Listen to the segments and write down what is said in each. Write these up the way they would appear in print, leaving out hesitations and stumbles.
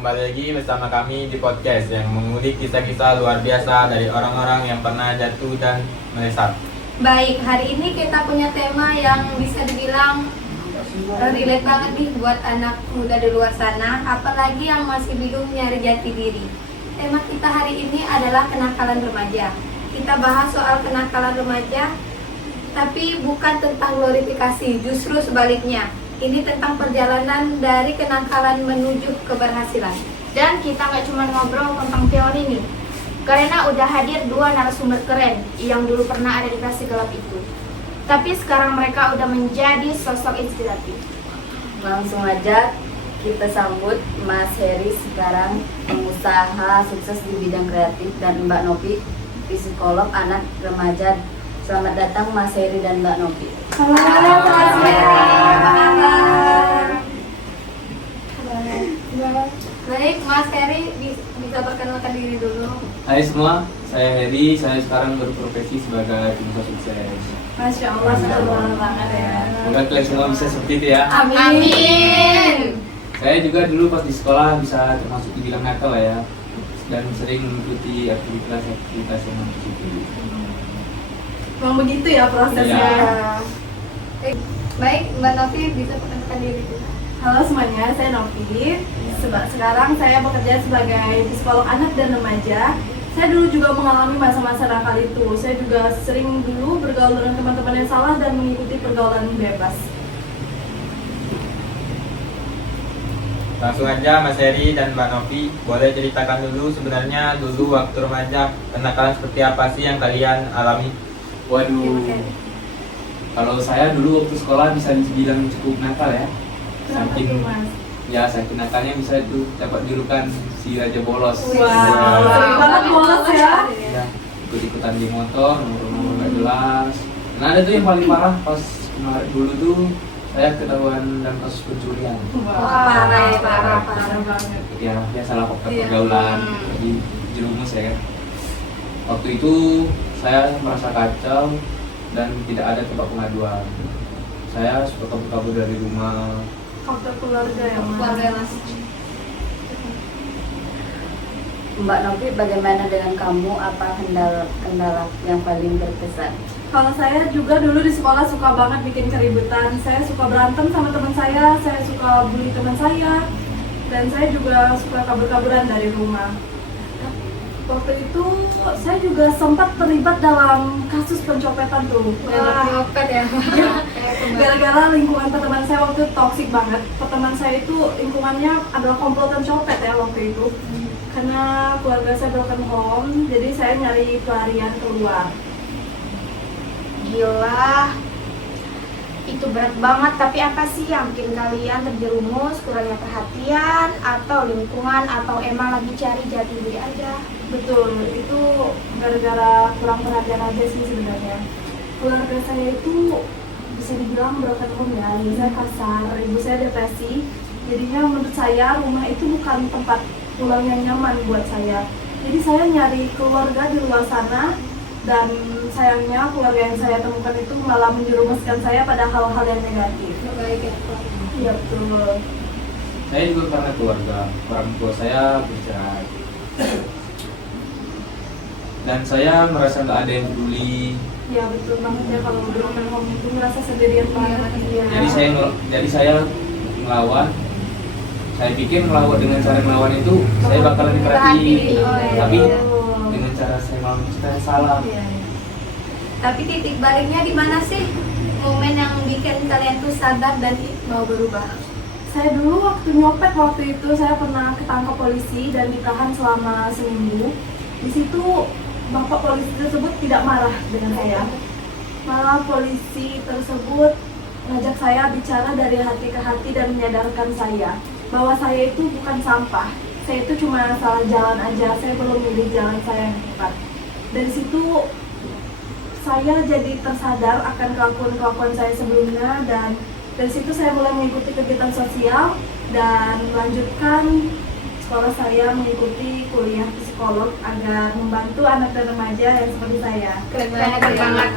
kembali lagi bersama kami di podcast yang mengulik kisah-kisah luar biasa dari orang-orang yang pernah jatuh dan melesat. Baik, hari ini kita punya tema yang bisa dibilang relate banget nih buat anak muda di luar sana, apalagi yang masih bingung nyari jati diri. Tema kita hari ini adalah kenakalan remaja. Kita bahas soal kenakalan remaja, tapi bukan tentang glorifikasi, justru sebaliknya. Ini tentang perjalanan dari kenakalan menuju keberhasilan. Dan kita nggak cuma ngobrol tentang teori nih, karena udah hadir dua narasumber keren yang dulu pernah ada di fase gelap itu. Tapi sekarang mereka udah menjadi sosok inspiratif. Langsung aja kita sambut Mas Heri, sekarang pengusaha sukses di bidang kreatif, dan Mbak Novi, psikolog anak remaja. Selamat datang Mas Heri dan Mbak Novi. Halo Mas Heri, apa kabar? Baik, Mas Heri bisa perkenalkan diri dulu. Hai semua, saya Heri. Saya sekarang berprofesi sebagai pengusaha sukses. Masya Allah, senang banget ya. Semoga kalian semua bisa seperti itu ya. Amin. Saya juga dulu pas di sekolah bisa termasuk dibilang nakal lah ya, dan sering mengikuti aktivitas yang positif. Memang begitu ya prosesnya. Iya. Baik, Mbak Novi bisa perkenalkan diri dulu. Halo semuanya, saya Novi. Sekarang saya bekerja sebagai psikolog anak dan remaja. Saya dulu juga mengalami masa-masa nakal itu. Saya juga sering dulu bergaul dengan teman-teman yang salah dan mengikuti pergaulan bebas. Langsung aja Mas Heri dan Mbak Novi, boleh ceritakan dulu sebenarnya dulu waktu remaja kenakalan seperti apa sih yang kalian alami? Waduh, kalau saya dulu waktu sekolah bisa dibilang cukup nakal ya. Kenapa Saking tuh, Mas? ya saking nakalnya bisa itu dapat julukan si Raja Bolos. Wow, sering banget bolos ya. Ya, ikut-ikutan di motor, nomor-nomor nggak jelas. Nah ada tuh yang paling parah pas kemarin dulu tuh saya ketahuan dan kasus pencurian. Parah banget. Ya salah faktor Iya. pergaulan di jerumus ya kan. Waktu itu saya merasa kacau dan tidak ada tempat pengaduan. Saya suka kabur dari rumah. Faktor keluarga ya, Mas. Keluarga Mas. Mbak Novi, bagaimana dengan kamu? Apa kendala yang paling berkesan? Kalau saya juga dulu di sekolah suka banget bikin keributan. Saya suka berantem sama teman saya suka bully teman saya, dan saya juga suka kabur-kaburan dari rumah. Waktu itu saya juga sempat terlibat dalam kasus pencopetan tuh. Nyopet ya. Gara-gara lingkungan pertemanan saya waktu itu toksik banget. Pertemanan saya itu lingkungannya adalah komplotan copet ya waktu itu. Karena keluarga saya broken home, jadi saya nyari pelarian keluar. Gila, itu berat banget. Tapi apa sih yang bikin kalian terjerumus? Kurangnya perhatian, atau lingkungan, atau emang lagi cari jati diri aja? Betul, itu gara-gara kurang perhatian aja sih sebenarnya. Keluarga saya itu bisa dibilang broken home ya, ibu saya kasar, ibu saya depresi. Jadinya menurut saya rumah itu bukan tempat pulang yang nyaman buat saya. Jadi saya nyari keluarga di luar sana, dan sayangnya keluarga yang saya temukan itu malah menjerumuskan saya pada hal-hal yang negatif. Baik ya. Iya betul. Saya juga karena keluarga, orang tua saya bercerai. Dan saya merasa nggak ada yang peduli. Iya betul banget ya, kalau broken home itu merasa sendirian banget ya. Jadi saya ngelawan. Saya pikir ngelawan dengan cara ngelawan itu saya bakalan diperhatiin. Tapi dengan cara saya ngelawan itu saya salah. Iya. Tapi titik baliknya di mana sih? Momen yang bikin kalian tuh sadar dan mau berubah. Saya dulu waktu nyopet, waktu itu saya pernah ketangkap polisi dan ditahan selama seminggu. Di situ bapak polisi tersebut tidak marah dengan saya. Malah polisi tersebut ngajak saya bicara dari hati ke hati dan menyadarkan saya bahwa saya itu bukan sampah. Saya itu cuma salah jalan aja, saya belum milih jalan saya yang tepat. Dari situ saya jadi tersadar akan kelakuan-kelakuan saya sebelumnya, dan dari situ saya mulai mengikuti kegiatan sosial dan melanjutkan sekolah saya, mengikuti kuliah psikolog agar membantu anak dan remaja yang seperti saya. Keren banget.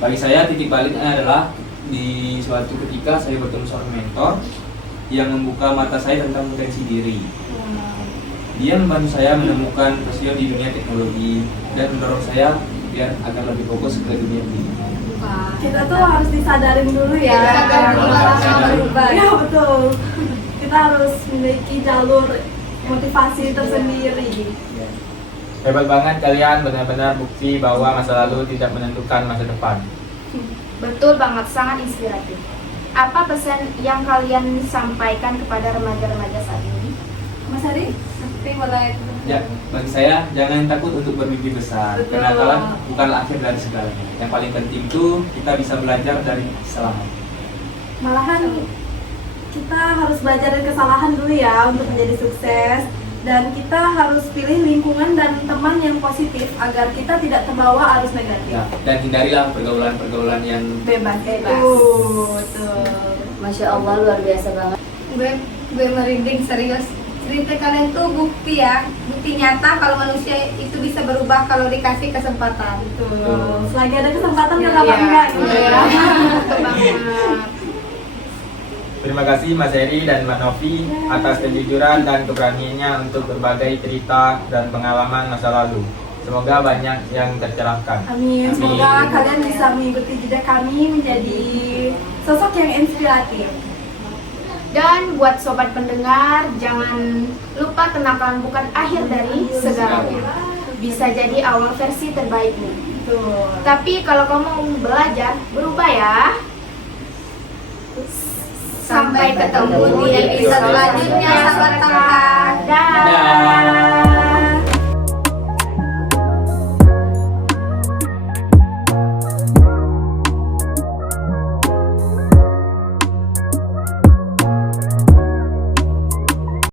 Bagi saya titik baliknya adalah di suatu ketika saya bertemu seorang mentor yang membuka mata saya tentang potensi diri. Dia membantu saya menemukan passion di dunia teknologi dan mendorong saya biar agar lebih fokus ke dunia ini. Kita tuh harus disadarin dulu ya. Disadarin dulu orang berubah. Iya betul. Kita harus memiliki jalur motivasi tersendiri. Hebat banget kalian, benar-benar bukti bahwa masa lalu tidak menentukan masa depan. Betul banget, sangat inspiratif. Apa pesan yang kalian sampaikan kepada remaja-remaja saat ini? Mas Heri? Tapi boleh. Ya, bagi saya jangan takut untuk bermimpi besar, Betul. karena kalah bukanlah akhir dari segalanya. Yang paling penting itu kita bisa belajar dari kesalahan. Malahan kita harus belajar dari kesalahan dulu ya untuk menjadi sukses. Dan kita harus pilih lingkungan dan teman yang positif agar kita tidak terbawa arus negatif. Ya, dan hindarilah pergaulan-pergaulan yang Bebas. Bebas. Betul. Masya Allah, luar biasa banget. Gue merinding serius. Cerita kalian tuh bukti ya, bukti nyata kalau manusia itu bisa berubah kalau dikasih kesempatan. Betul. Selagi ada kesempatan Iya, kenapa enggak gitu ya. betul banget. Terima kasih Mas Heri dan Mbak Novi atas kejujuran dan keberaniannya untuk berbagi cerita dan pengalaman masa lalu. Semoga banyak yang tercerahkan. Amin. Semoga Amin. kalian bisa mengikuti jejak kami menjadi sosok yang inspiratif. Dan buat sobat pendengar, jangan lupa kenakalan bukan akhir dari segalanya. Bisa jadi awal versi terbaikmu. Betul. Tapi kalau kamu mau belajar, berubah ya. Sampai ketemu di episode selanjutnya, sahabat Tangkas.